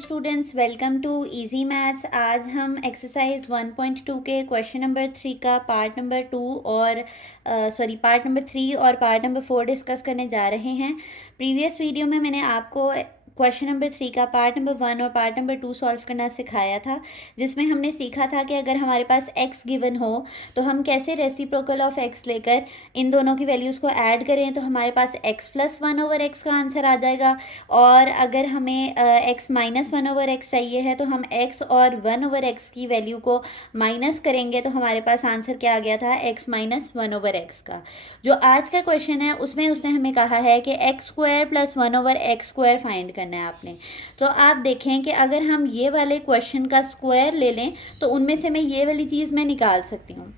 Students, welcome to easy maths. आज हम exercise 1.2 के क्वेश्चन नंबर 3 का पार्ट नंबर 2 और पार्ट नंबर 3 और पार्ट नंबर 4 डिस्कस करने जा रहे हैं। प्रीवियस वीडियो में मैंने आपको क्वेश्चन नंबर 3 का पार्ट नंबर 1 और पार्ट नंबर 2 सॉल्व करना सिखाया था, जिसमें हमने सीखा था कि अगर हमारे पास x गिवन हो तो हम कैसे रेसिप्रोकल ऑफ x लेकर इन दोनों की वैल्यूज़ को ऐड करें तो हमारे पास x प्लस 1/x का आंसर आ जाएगा। और अगर हमें x माइनस 1/x चाहिए है तो हम x और 1/x की वैल्यू को माइनस करेंगे तो हमारे पास आंसर क्या आ गया था, x माइनस 1/x का। जो आज का क्वेश्चन है उसमें उसने हमें कहा है कि x square plus 1/x square find करना है आपने। तो आप देखें कि अगर हम ये वाले क्वेश्चन का स्क्वायर ले लें तो उनमें से मैं ये वाली चीज़ मैं निकाल सकती हूँ।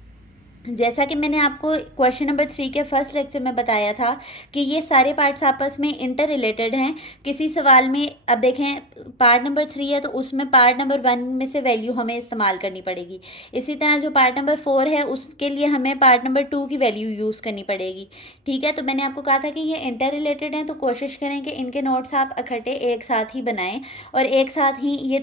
जैसा कि मैंने आपको क्वेश्चन नंबर 3 के फर्स्ट लेक्चर में बताया था कि ये सारे पार्ट्स आपस में इंटर रिलेटेड हैं। किसी सवाल में अब देखें पार्ट नंबर 3 है तो उसमें पार्ट नंबर 1 में से वैल्यू हमें इस्तेमाल करनी पड़ेगी। इसी तरह जो पार्ट नंबर 4 है उसके लिए हमें पार्ट नंबर 2 की वैल्यू यूज़ करनी पड़ेगी। ठीक है, तो मैंने आपको कहा था कि ये इंटर रिलेटेड हैं, तो कोशिश करें कि इनके नोट्स आप इकट्ठे एक साथ ही बनाएं और एक साथ ही ये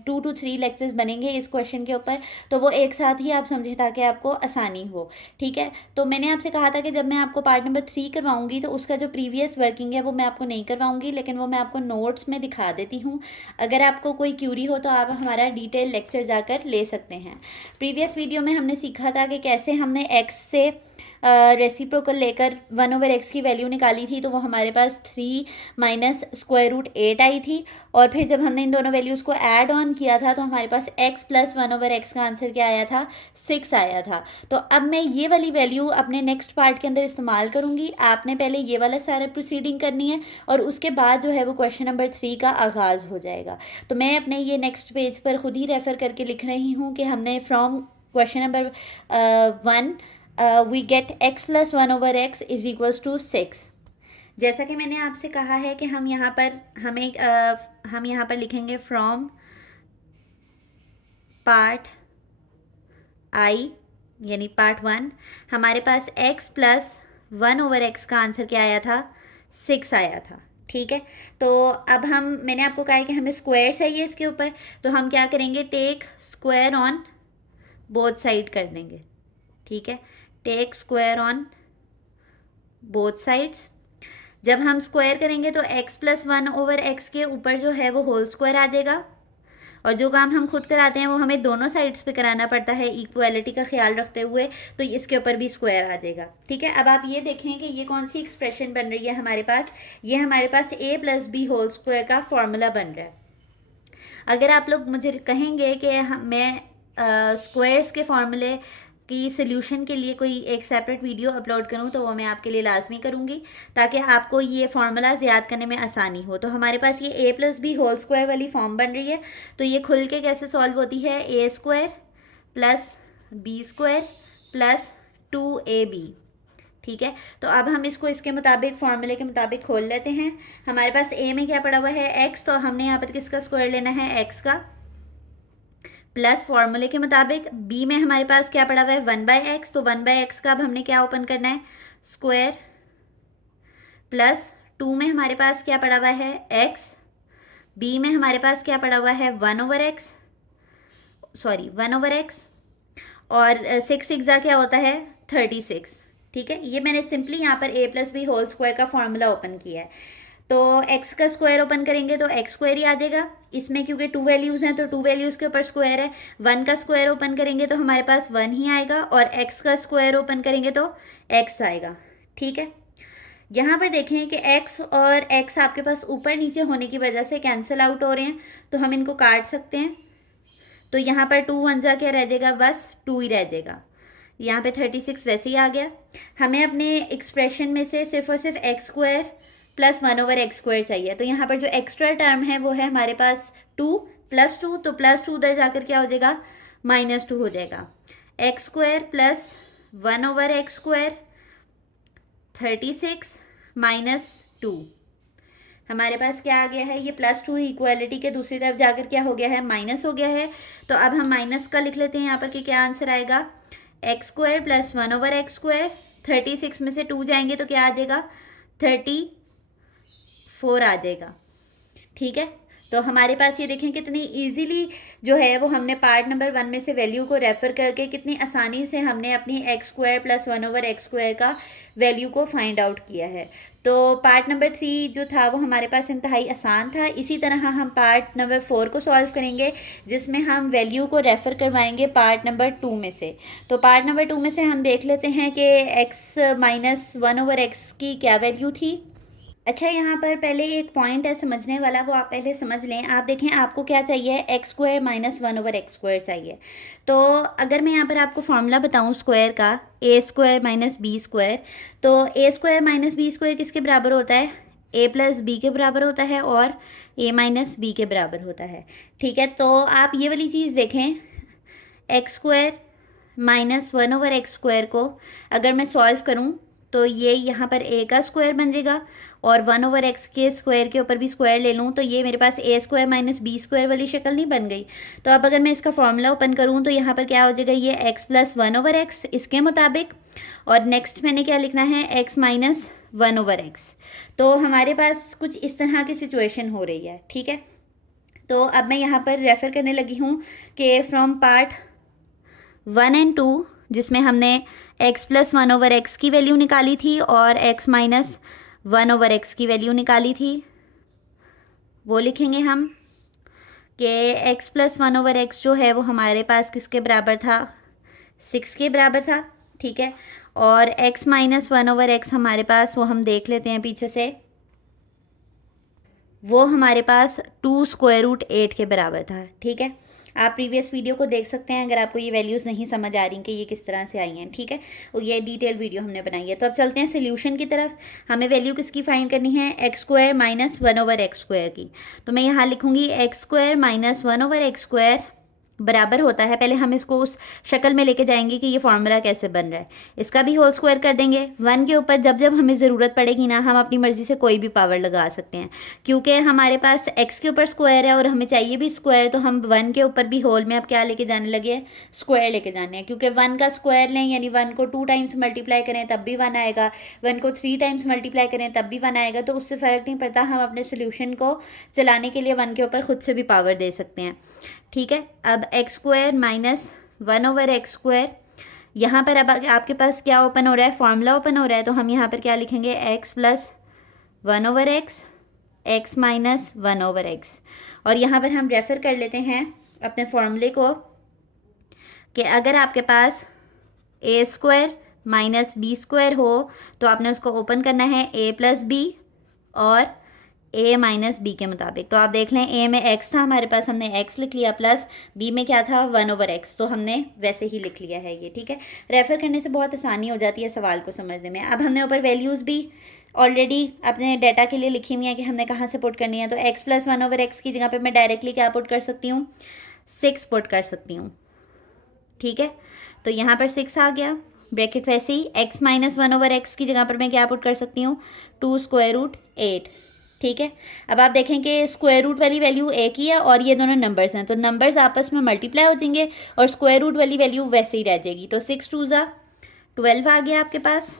2 to 3 लेक्चर्स बनेंगे इस क्वेश्चन के ऊपर, तो वो एक साथ ही आप समझें ताकि आपको आसानी हो। ठीक है, तो मैंने आपसे कहा था कि जब मैं आपको पार्ट नंबर 3 करवाऊंगी तो उसका जो प्रीवियस वर्किंग है वो मैं आपको नहीं करवाऊंगी, लेकिन वो मैं आपको नोट्स में दिखा देती हूँ। अगर आपको कोई क्यूरी हो तो आप हमारा डिटेल लेक्चर जाकर ले सकते हैं। प्रीवियस वीडियो में हमने सीखा था कि कैसे हमने एक्स से रेसिप्रोकल लेकर 1/x की वैल्यू निकाली थी, तो वो हमारे पास 3 माइनस स्क्वायर रूट 8 आई थी। और फिर जब हमने इन दोनों वैल्यूज़ को ऐड ऑन किया था तो हमारे पास x प्लस 1/x का आंसर क्या आया था, 6 आया था। तो अब मैं ये वाली वैल्यू अपने नेक्स्ट पार्ट के अंदर इस्तेमाल करूँगी। आपने पहले ये वाला सारा प्रोसीडिंग करनी है और उसके बाद जो है वो क्वेश्चन नंबर 3 का आगाज़ हो जाएगा। तो मैं अपने ये नेक्स्ट पेज पर खुद ही रेफ़र करके लिख रही हूँ कि हमने from question number 1 we get x plus 1/x is equals to 6। जैसा कि मैंने आपसे कहा है कि हम यहाँ पर लिखेंगे फ्रॉम पार्ट आई यानी पार्ट 1 हमारे पास x प्लस 1/x का आंसर क्या आया था, 6 आया था। ठीक है, तो अब मैंने आपको कहा है कि हमें स्क्वायर चाहिए इसके ऊपर, तो हम क्या करेंगे, take square on both side कर देंगे। ठीक है, take square on both sides. जब हम स्क्वायर करेंगे तो x प्लस 1/x के ऊपर जो है वो होल स्क्वायर आ जाएगा, और जो काम हम खुद कराते हैं वो हमें दोनों साइड्स पे कराना पड़ता है इक्वालिटी का ख्याल रखते हुए, तो इसके ऊपर भी स्क्वायर आ जाएगा। ठीक है, अब आप ये देखें कि ये कौन सी एक्सप्रेशन बन रही है हमारे पास, ये हमारे पास a plus b whole square का फॉर्मूला बन रहा है। अगर आप लोग मुझे कहेंगे कि मैं स्क्वायर्स के फॉर्मूले की सोल्यूशन के लिए कोई एक सेपरेट वीडियो अपलोड करूं तो वो मैं आपके लिए लाजमी करूंगी, ताकि आपको ये फार्मूलाज याद करने में आसानी हो। तो हमारे पास ये a plus b whole square वाली फॉर्म बन रही है, तो ये खुल के कैसे सॉल्व होती है, a square plus b square plus 2ab। ठीक है, तो अब हम इसको इसके मुताबिक फॉर्मूले के मुताबिक खोल लेते हैं। हमारे पास a में क्या पड़ा हुआ है, x, तो हमने यहाँ पर किसका स्क्वायर लेना है, x का, प्लस फॉर्मूले के मुताबिक b में हमारे पास क्या पड़ा हुआ है, 1/x, तो 1/x का अब हमने क्या ओपन करना है, स्क्वायर, प्लस 2 में हमारे पास क्या पड़ा हुआ है, x, b में हमारे पास क्या पड़ा हुआ है, 1/x, और 6 6 क्या होता है, 36। ठीक है, ये मैंने सिंपली यहाँ पर a plus b whole square का फॉर्मूला ओपन किया है। तो x का स्क्वायर ओपन करेंगे तो x स्क्वायर ही आ जाएगा। इसमें क्योंकि 2 वैल्यूज़ हैं तो 2 वैल्यूज़ के ऊपर स्क्वायर है। 1 का स्क्वायर ओपन करेंगे तो हमारे पास 1 ही आएगा, और x का स्क्वायर ओपन करेंगे तो x आएगा। ठीक है, यहाँ पर देखें कि x और x आपके पास ऊपर नीचे होने की वजह से कैंसिल आउट हो रहे हैं, तो हम इनको काट सकते हैं। तो यहाँ पर 2 1 क्या रह जाएगा, बस 2 ही रह जाएगा। यहाँ पे 36 वैसे ही आ गया। हमें अपने एक्सप्रेशन में से सिर्फ और सिर्फ x square plus 1/x square चाहिए, तो यहाँ पर जो एक्स्ट्रा टर्म है वो है हमारे पास 2 प्लस 2, तो प्लस 2 उधर जाकर क्या हो जाएगा, -2 हो जाएगा। x square plus 1/x square 36 -2, हमारे पास क्या आ गया है, ये +2 इक्वालिटी के दूसरी तरफ जाकर क्या हो गया है, माइनस हो गया है। तो अब हम माइनस का लिख लेते हैं यहाँ पर कि क्या आंसर आएगा, x square plus 1/x square, 36 में से 2 जाएंगे तो क्या आ जाएगा, 34 आ जाएगा। ठीक है, तो हमारे पास ये देखें कितनी इजीली जो है वो हमने पार्ट नंबर 1 में से वैल्यू को रेफ़र करके कितनी आसानी से हमने अपनी एक्स स्क्वायर प्लस 1/x² का वैल्यू को फाइंड आउट किया है। तो पार्ट नंबर 3 जो था वो हमारे पास इंतहाई आसान था। इसी तरह हम पार्ट नंबर 4 को सॉल्व करेंगे, जिसमें हम वैल्यू को रेफ़र करवाएंगे पार्ट नंबर 2 में से। तो पार्ट नंबर 2 में से हम देख लेते हैं कि x - 1/x की क्या वैल्यू थी। अच्छा, यहाँ पर पहले एक पॉइंट है समझने वाला, वो आप पहले समझ लें। आप देखें आपको क्या चाहिए, x² - 1/x² चाहिए। तो अगर मैं यहाँ पर आपको फार्मूला बताऊँ स्क्वायर का, a² - b², तो a² - b² किसके बराबर होता है, a + b के बराबर होता है और a - b के बराबर होता है। ठीक है, तो आप ये वाली चीज़ देखें, x² - 1/x² को अगर मैं सॉल्व करूँ तो ये यहाँ पर a का स्क्वायर बन जाएगा और 1/x के स्क्वायर के ऊपर भी स्क्वायर ले लूँ तो ये मेरे पास a² - b² वाली शक्ल नहीं बन गई। तो अब अगर मैं इसका फॉर्मूला ओपन करूँ तो यहाँ पर क्या हो जाएगा, ये x + 1/x इसके मुताबिक, और नेक्स्ट मैंने क्या लिखना है, x - 1/x। तो हमारे पास कुछ इस तरह की सिचुएशन हो रही है। ठीक है, तो अब मैं यहाँ पर रेफ़र करने लगी हूँ कि फ्रॉम पार्ट 1 एंड 2, जिसमें हमने x + 1/x की वैल्यू निकाली थी और x - 1/x की वैल्यू निकाली थी, वो लिखेंगे हम कि x + 1/x जो है वो हमारे पास किसके बराबर था, 6 के बराबर था। ठीक है, और x - 1/x हमारे पास, वो हम देख लेते हैं पीछे से, वो हमारे पास 2√8 के बराबर था। ठीक है, आप प्रीवियस वीडियो को देख सकते हैं अगर आपको ये वैल्यूज़ नहीं समझ आ रही कि ये किस तरह से आई हैं। ठीक है, और ये डिटेल वीडियो हमने बनाई है। तो अब चलते हैं सोल्यूशन की तरफ। हमें वैल्यू किसकी फाइंड करनी है, x² - 1/x² की। तो मैं यहाँ लिखूँगी x² - 1/x² बराबर होता है, पहले हम इसको उस शक्ल में लेके जाएंगे कि ये फार्मूला कैसे बन रहा है। इसका भी होल स्क्वायर कर देंगे 1 के ऊपर। जब जब हमें ज़रूरत पड़ेगी ना, हम अपनी मर्ज़ी से कोई भी पावर लगा सकते हैं, क्योंकि हमारे पास x के ऊपर स्क्वायर है और हमें चाहिए भी स्क्वायर, तो हम 1 के ऊपर भी होल में अब क्या लेके जाने लगे हैं, स्क्वायर लेके जाने हैं। क्योंकि 1 का स्क्वायर लें यानी 1 को 2 टाइम्स मल्टीप्लाई करें तब भी 1 आएगा, 1 को 3 टाइम्स मल्टीप्लाई करें तब भी 1 आएगा। तो उससे फ़र्क नहीं पड़ता, हम अपने सोल्यूशन को चलाने के लिए 1 के ऊपर खुद से भी पावर दे सकते हैं। ठीक है, अब x² - 1/x², यहाँ पर अब आपके पास क्या ओपन हो रहा है, फार्मूला ओपन हो रहा है। तो हम यहाँ पर क्या लिखेंगे, x + 1/x, x - 1/x, और यहाँ पर हम रेफ़र कर लेते हैं अपने फार्मूले को कि अगर आपके पास a² - b² हो तो आपने उसको ओपन करना है a + b और a - b के मुताबिक। तो आप देख लें, a में x था हमारे पास, हमने x लिख लिया, प्लस b में क्या था, 1/x, तो हमने वैसे ही लिख लिया है ये। ठीक है, रेफ़र करने से बहुत आसानी हो जाती है सवाल को समझने में। अब हमने ऊपर वैल्यूज़ भी ऑलरेडी अपने डाटा के लिए लिखी हुई हैं कि हमने कहाँ से पुट करनी है। तो x + 1/x की जगह पर मैं डायरेक्टली क्या पुट कर सकती हूँ, 6 पुट कर सकती हूँ। ठीक है, तो यहाँ पर 6 आ गया, ब्रैकेट वैसे ही x - 1/x की जगह पर मैं क्या पुट कर सकती हूँ, 2√8। ठीक है, अब आप देखें कि स्क्वायर रूट वाली वैल्यू एक ही है और ये दोनों नंबर्स हैं, तो नंबर्स आपस में मल्टीप्लाई हो जाएंगे और स्क्वायर रूट वाली वैल्यू वैसे ही रह जाएगी। तो 6 × 2 = 12 आ गया आपके पास,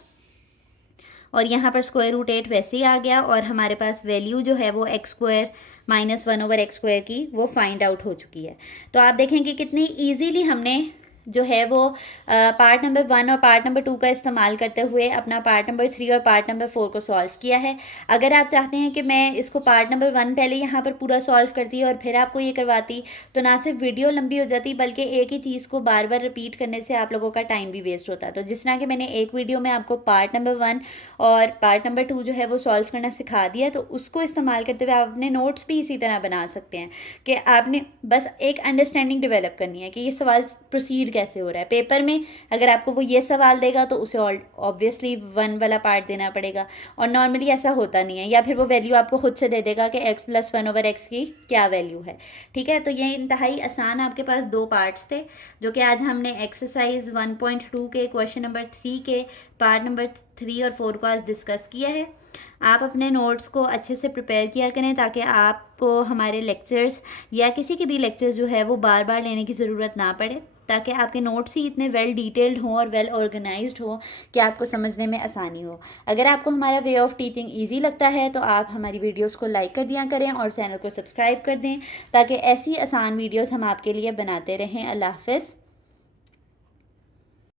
और यहाँ पर √8 वैसे ही आ गया, और हमारे पास वैल्यू जो है वो x² - 1/x² की वो फाइंड आउट हो चुकी है। तो आप देखें कि कितनी ईजीली हमने जो है वो पार्ट नंबर 1 और पार्ट नंबर 2 का इस्तेमाल करते हुए अपना पार्ट नंबर 3 और पार्ट नंबर 4 को सॉल्व किया है। अगर आप चाहते हैं कि मैं इसको पार्ट नंबर 1 पहले यहाँ पर पूरा सॉल्व करती और फिर आपको ये करवाती, तो ना सिर्फ वीडियो लंबी हो जाती बल्कि एक ही चीज़ को बार बार रिपीट करने से आप लोगों का टाइम भी वेस्ट होता। तो जिस तरह कि मैंने एक वीडियो में आपको पार्ट नंबर 1 और पार्ट नंबर 2 जो है वो सॉल्व करना सिखा दिया, तो उसको इस्तेमाल करते हुए आप अपने नोट्स भी इसी तरह बना सकते हैं कि आपने बस एक अंडरस्टैंडिंग डेवलप करनी है कि ये सवाल प्रोसीड कैसे हो रहा है। पेपर में अगर आपको वो ये सवाल देगा तो उसे ऑब्वियसली 1 वाला पार्ट देना पड़ेगा, और नॉर्मली ऐसा होता नहीं है, या फिर वो वैल्यू आपको खुद से दे देगा कि x + 1/x की क्या वैल्यू है। ठीक है, तो ये इंतहाई आसान आपके पास 2 पार्ट्स थे जो कि आज हमने एक्सरसाइज 1.2 के क्वेश्चन नंबर 3 के पार्ट नंबर 3 और 4 को आज डिस्कस किया है। आप अपने नोट्स को अच्छे से प्रिपेयर किया करें ताकि आपको हमारे लेक्चर्स या किसी के भी लेक्चर्स जो है वो बार बार लेने की ज़रूरत ना पड़े। ताकि आपके नोट्स ही इतने वेल डिटेल्ड हों और वेल ऑर्गेनाइज्ड हों कि आपको समझने में आसानी हो। अगर आपको हमारा वे ऑफ टीचिंग ईजी लगता है तो आप हमारी वीडियोस को लाइक कर दिया करें और चैनल को सब्सक्राइब कर दें ताकि ऐसी आसान वीडियोस हम आपके लिए बनाते रहें। अल्लाह हाफ़िज़।